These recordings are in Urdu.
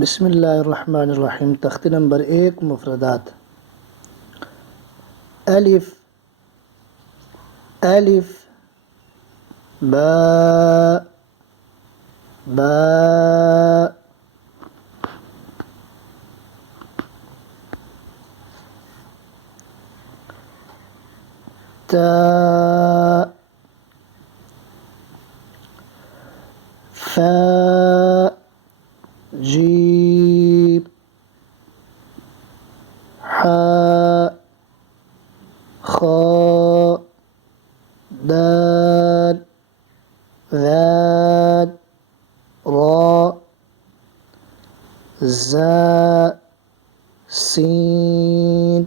بسم اللہ الرحمن الرحیم۔ تختی نمبر 1، مفردات۔ الف، الف، باء، باء، تاء، ثاء، جيم، حاء، خاء، دال، ذال، راء، زاء، سين،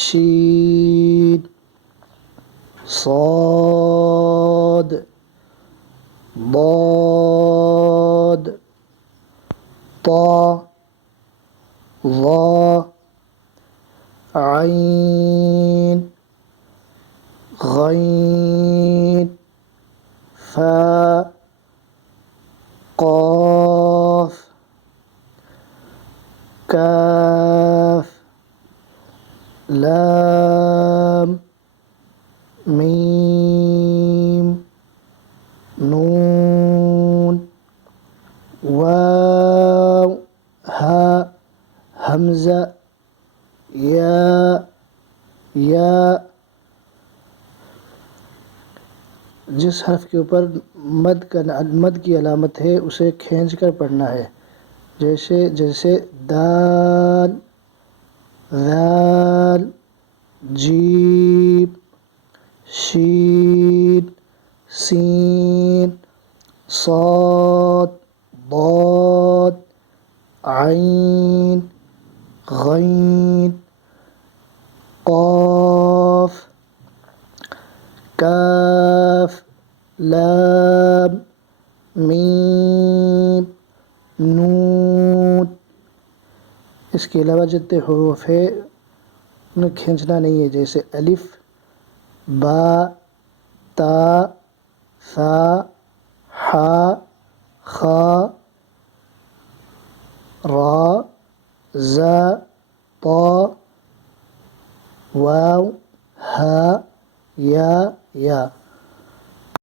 شين، صاد، ضاد، طا، ظا، عين، غين، فا، قاف، كاف، لام، ميم، نون، واو، ها، حمزہ، یا جس حرف کے اوپر مد کی علامت ہے اسے کھینچ کر پڑھنا ہے، جیسے دال، ذال، جیم، شین، سین، صاد، ضاد، عین، غین، قاف، کاف، لام، میم، نون۔ اس کے علاوہ جتنے حروف ہے انہیں کھینچنا نہیں ہے، جیسے الف، با، تا، ثا، حا، خا، را، زا، طا، واو، ہا، یا